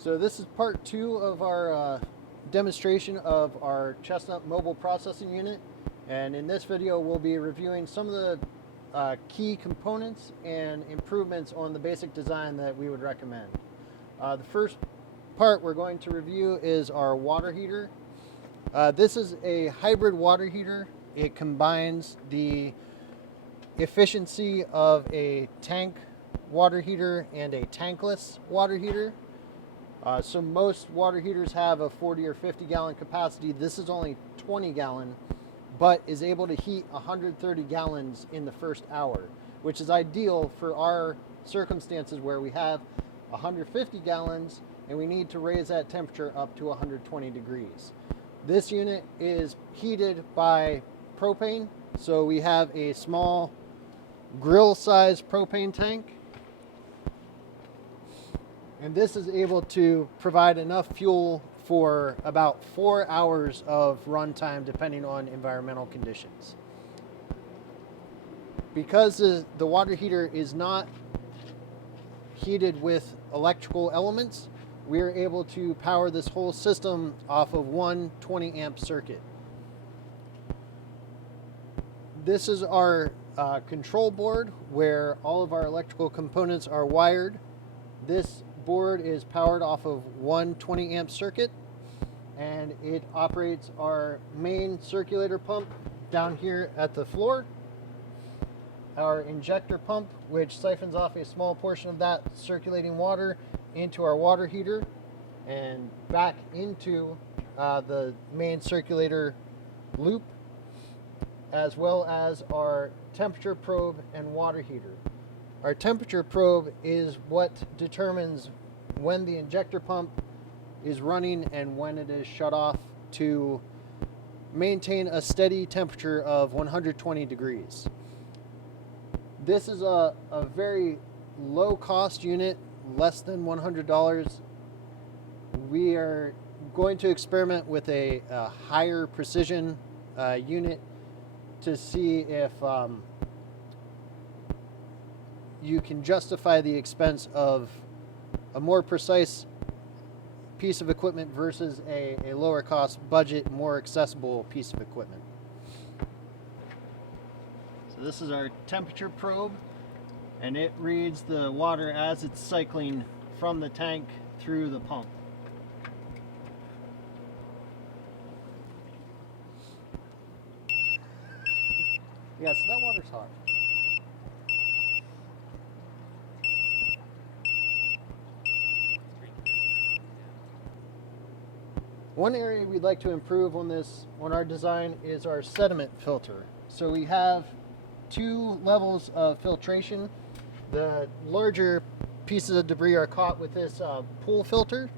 So this is part 2 of our demonstration of our Chestnut mobile processing unit, and in this video we'll be reviewing some of the key components and improvements on the basic design that we would recommend. The first part we're going to review is our water heater. This is a hybrid water heater. It combines the efficiency of a tank water heater and a tankless water heater. So most water heaters have a 40 or 50 gallon capacity. This is only 20 gallon, but is able to heat 130 gallons in the first hour, which is ideal for our circumstances where we have 150 gallons and we need to raise that temperature up to 120 degrees. This unit is heated by propane, so we have a small grill size propane tank. And this is able to provide enough fuel for about 4 hours of runtime depending on environmental conditions. Because the water heater is not heated with electrical elements, we are able to power this whole system off of one 20 amp circuit. This is our control board where all of our electrical components are wired. This board is powered off of one 20 amp circuit, and it operates our main circulator pump down here at the floor, our injector pump, which siphons off a small portion of that circulating water into our water heater and back into the main circulator loop, as well as our temperature probe and water heater. Our temperature probe is what determines when the injector pump is running and when it is shut off to maintain a steady temperature of 120 degrees. This is a very low cost unit, less than $100. We are going to experiment with a higher precision unit to see if you can justify the expense of a more precise piece of equipment versus a lower cost budget, more accessible piece of equipment. So this is our temperature probe, and it reads the water as it's cycling from the tank through the pump. Yeah, so that water's hot. One area we'd like to improve on our design is our sediment filter. So we have two levels of filtration. The larger pieces of debris are caught with this pool filter,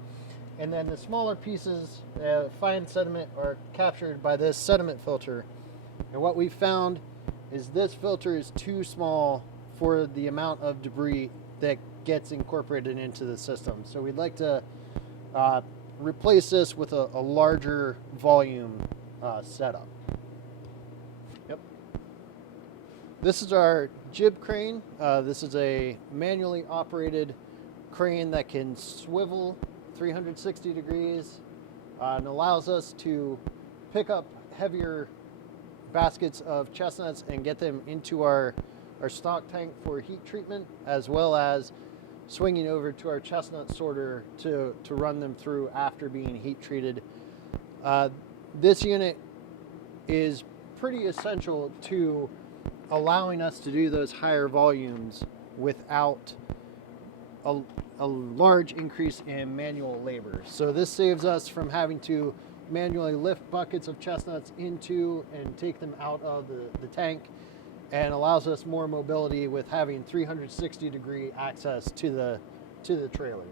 and then the smaller pieces, fine sediment, are captured by this sediment filter. And what we found is this filter is too small for the amount of debris that gets incorporated into the system. So we'd like to replace this with a larger volume setup. Yep. This is our jib crane. This is a manually operated crane that can swivel 360 degrees and allows us to pick up heavier baskets of chestnuts and get them into our stock tank for heat treatment, as well as swinging over to our chestnut sorter to run them through after being heat treated. This unit is pretty essential to allowing us to do those higher volumes without a large increase in manual labor. So this saves us from having to manually lift buckets of chestnuts into and take them out of the tank, and allows us more mobility with having 360 degree access to the trailer.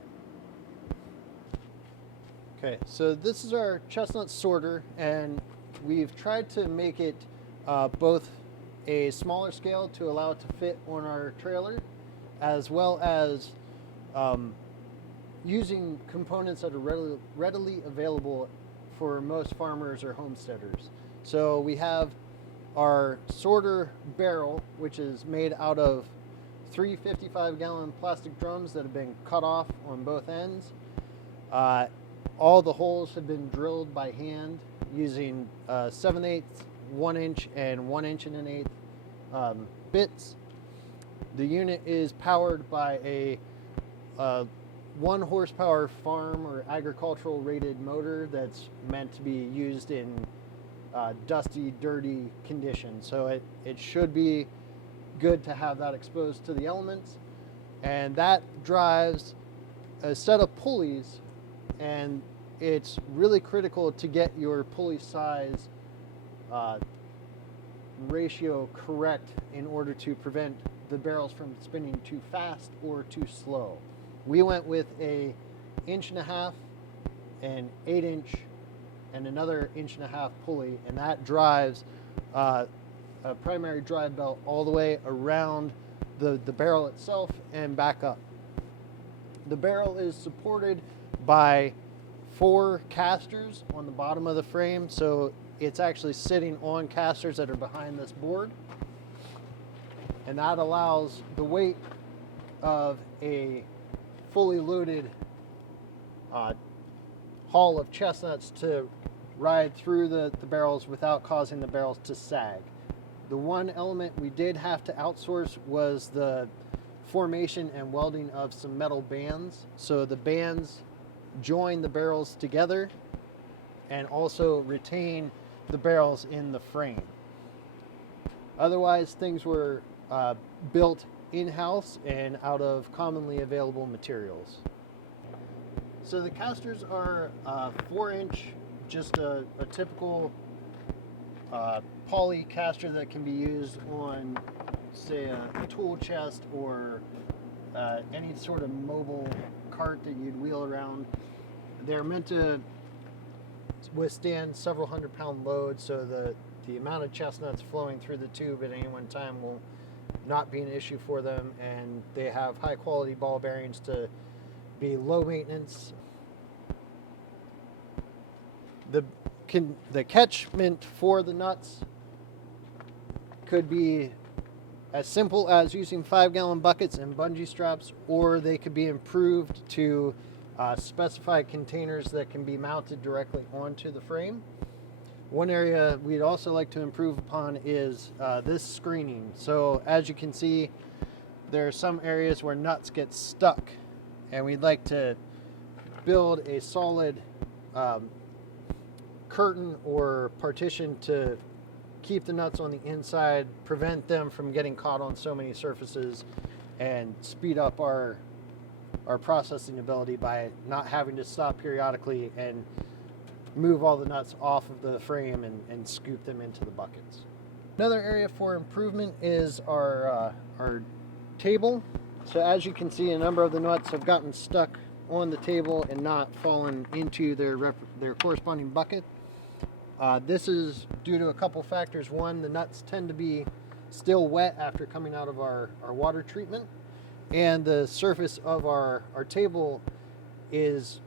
Okay, so this is our chestnut sorter, and we've tried to make it both a smaller scale to allow it to fit on our trailer, as well as using components that are readily available for most farmers or homesteaders. So we have our sorter barrel, which is made out of 3 55-gallon plastic drums that have been cut off on both ends. All the holes have been drilled by hand using 7/8, 1 inch, and 1 inch and an eighth bits. The unit is powered by a 1 horsepower farm or agricultural rated motor that's meant to be used in dusty, dirty conditions. So it should be good to have that exposed to the elements. And that drives a set of pulleys, and it's really critical to get your pulley size ratio correct in order to prevent the barrels from spinning too fast or too slow. We went with a 1.5 inch, an 8 inch, and another 1.5 inch pulley, and that drives a primary drive belt all the way around the barrel itself and back up. The barrel is supported by 4 casters on the bottom of the frame, so it's actually sitting on casters that are behind this board, and that allows the weight of a fully loaded haul of chestnuts to ride through the barrels without causing the barrels to sag. The one element we did have to outsource was the formation and welding of some metal bands. So the bands join the barrels together and also retain the barrels in the frame. Otherwise, things were built in-house and out of commonly available materials. So the casters are 4 inch, just a typical poly caster that can be used on, say, a tool chest or any sort of mobile cart that you'd wheel around. They're meant to withstand several 100-pound loads, so the amount of chestnuts flowing through the tube at any one time will not be an issue for them, and they have high quality ball bearings to be low maintenance. The catchment for the nuts could be as simple as using 5-gallon buckets and bungee straps, or they could be improved to specified containers that can be mounted directly onto the frame. One area we'd also like to improve upon is this screening. So as you can see, there are some areas where nuts get stuck, and we'd like to build a solid curtain or partition to keep the nuts on the inside, prevent them from getting caught on so many surfaces, and speed up our processing ability by not having to stop periodically and move all the nuts off of the frame and scoop them into the buckets. Another area for improvement is our table. So as you can see, a number of the nuts have gotten stuck on the table and not fallen into their corresponding bucket. This is due to a couple factors. One, the nuts tend to be still wet after coming out of our water treatment, and the surface of our table is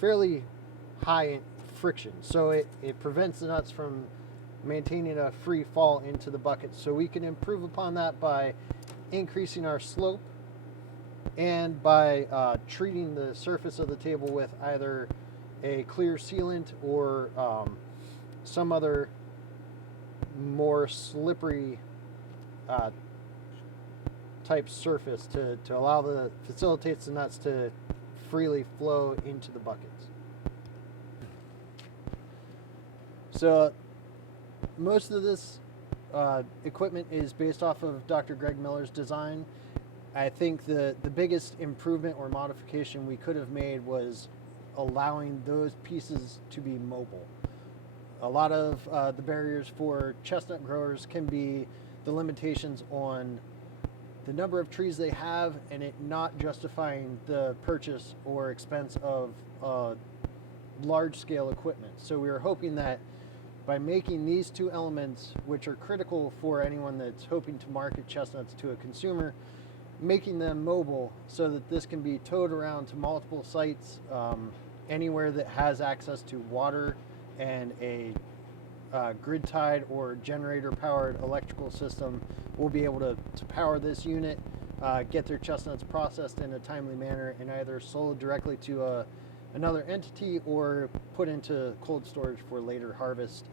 fairly high in friction, so it prevents the nuts from maintaining a free fall into the bucket. So we can improve upon that by increasing our slope and by treating the surface of the table with either a clear sealant or some other more slippery type surface to facilitates the nuts to freely flow into the buckets. So most of this equipment is based off of Dr. Greg Miller's design. I think the biggest improvement or modification we could have made was allowing those pieces to be mobile. A lot of the barriers for chestnut growers can be the limitations on the number of trees they have and it not justifying the purchase or expense of large-scale equipment. So we were hoping that by making these two elements, which are critical for anyone that's hoping to market chestnuts to a consumer, making them mobile so that this can be towed around to multiple sites, anywhere that has access to water and a grid-tied or generator-powered electrical system will be able to power this unit. get their chestnuts processed in a timely manner and either sold directly to another entity or put into cold storage for later harvest.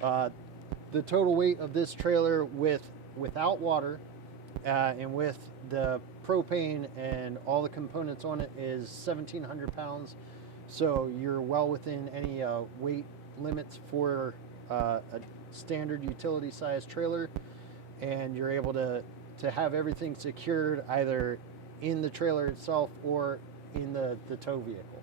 The total weight of this trailer without water and with the propane and all the components on it is 1,700 pounds. So you're well within any weight limits for a standard utility size trailer, and you're able to have everything secured either in the trailer itself or in the tow vehicle.